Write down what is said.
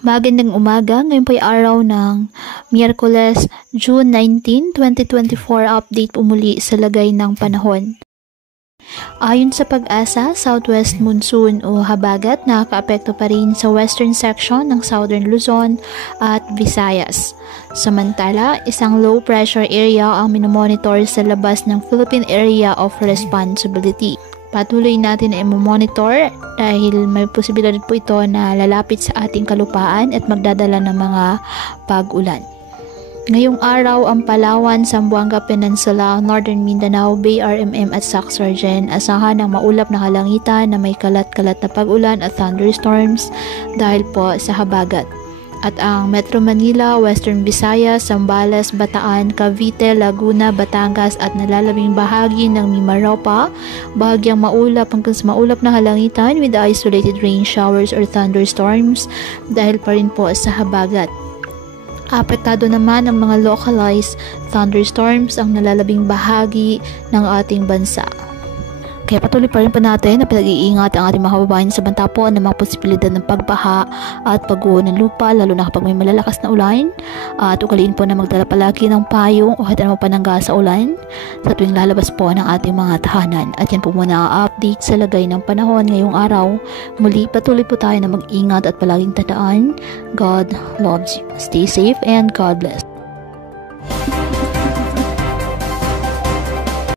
Magandang umaga, ngayon po ay araw ng Miyerkules, June 19, 2024, update po muli sa lagay ng panahon. Ayon sa Pag-asa, southwest monsoon o habagat nakakaapekto pa rin sa western section ng southern Luzon at Visayas. Samantala, isang low pressure area ang minomonitor sa labas ng Philippine Area of Responsibility. Patuloy natin na i-monitor dahil may posibilidad po ito na lalapit sa ating kalupaan at magdadala ng mga pag-ulan. Ngayong araw, ang Palawan, Zamboanga Peninsula, Northern Mindanao, Bay RMM at Sac-Sargen asahan ng maulap na kalangitan na may kalat-kalat na pag-ulan at thunderstorms dahil po sa habagat. At ang Metro Manila, Western Visayas, Zambales, Bataan, Cavite, Laguna, Batangas at nalalabing bahagi ng Mimaropa, bahagyang maulap hanggang sa maulap na halangitan with isolated rain showers or thunderstorms dahil pa rin po sa habagat. Apektado naman ang mga localized thunderstorms ang nalalabing bahagi ng ating bansa. Kaya patuloy pa rin po natin na pinag-iingat ang ating mga kababayan sa banta po ng mga posibilidad ng pagbaha at pagguho ng lupa, lalo na kapag may malalakas na ulan. At ugaliin po na magdala palagi ng payong o kahit anong panangga sa ulan sa tuwing lalabas po ng ating mga tahanan. At yan po muna ang update sa lagay ng panahon ngayong araw. Muli patuloy po tayo na mag-ingat at palaging tandaan, God loves you. Stay safe and God bless.